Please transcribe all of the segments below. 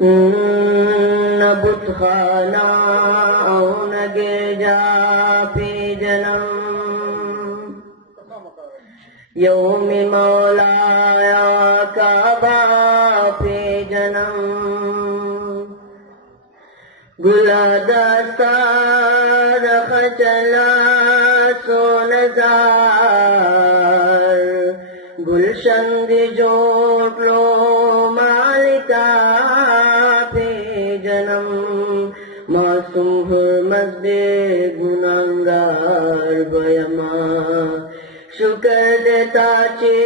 نہ بت خانہ اور نہ گرجا پہ جنم یوم مولایا کعبہ پہ جنم گلا دستار خچلا سو نظار گلشن دی جوٹ لو مالکا پہ جنم معصوم حرمت دے گناہگار بیما شکر دیتا چے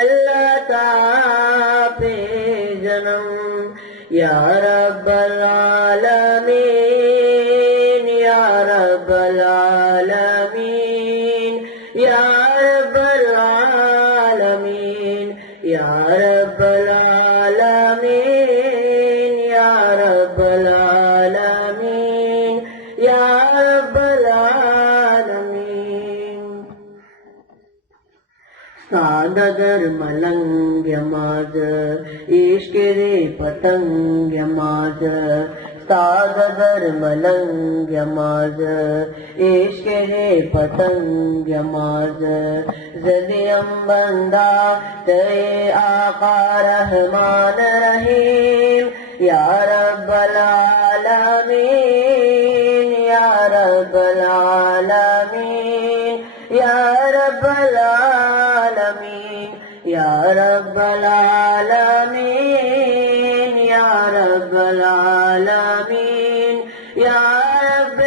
اللہ تا پہ جنم یا رب العالمین یا رب العالمین یا رب العالمین یا رب العالمین یا رب العالمین یا رب العالمین سادہ در ملنگ یماز عشق رے پتنگ یماز سادہ در ملنگ یماز عشق رے پتنگ یماز زدیم بندہ تے آقا رحمان رحیم یا رب العالمین یا رب العالمین یا رب العالمین یا رب العالمین یا رب العالمین یا رب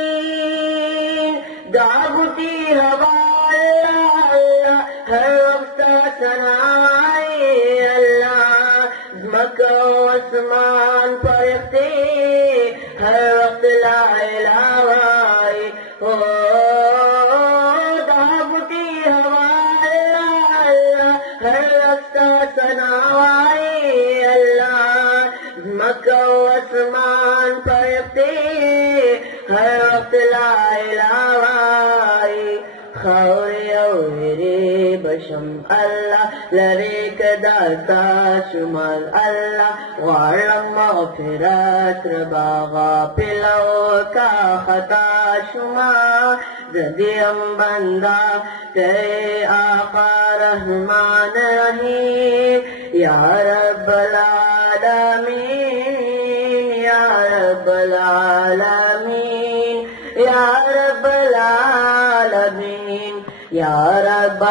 العالمین دعوتی ہوا اللہ ہر وقت سنائے اللہ مکہ و آسمان پرکھتے ہر وقت لا الہ او دعوتی ہوا اللہ ہر وقت سنائے اللہ مکہ و آسمان پرکھتے ہر وقت لا الہ خور اوری بشم اللہ لرے کداتا شمال اللہ غارم مغفرت رباغا پلو کا خطا شما زدیم بندہ تیرے آقا رحمان رحیم یا رب العالمین یا رب العالمین یا رب العالمین یا رب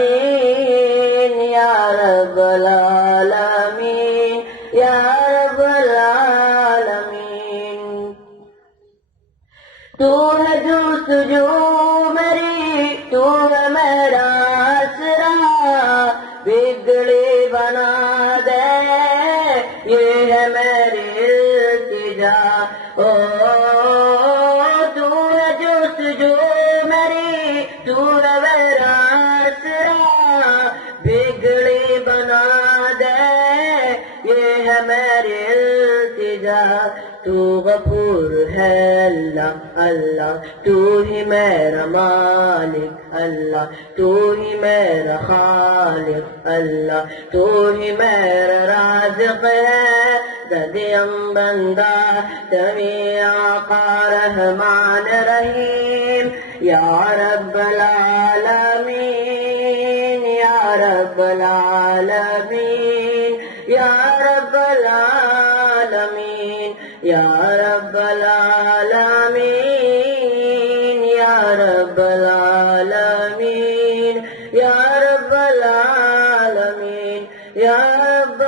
العالمین یا رب العالمین یا رب العالمین تو ہے جستجو میری تو ہے میرا آسرا بگڑی بنا دے یہ ہے میری التجا او تو ہے جستجو میری تو ہے میرا آسرا بگڑی بنا دے یہ ہے میری التجا تو غفور ہے اللہ اللہ تو ہی میرا مالک اللہ تو ہی میرا خالق اللہ تو ہی میرا رازق ہے ددیم بندہ تمی آقا رحمان رحیم یا رب العالمین یا رب العالمین یا رب العالمین یا رب العالمین یا رب العالمین یا رب العالمین یا رب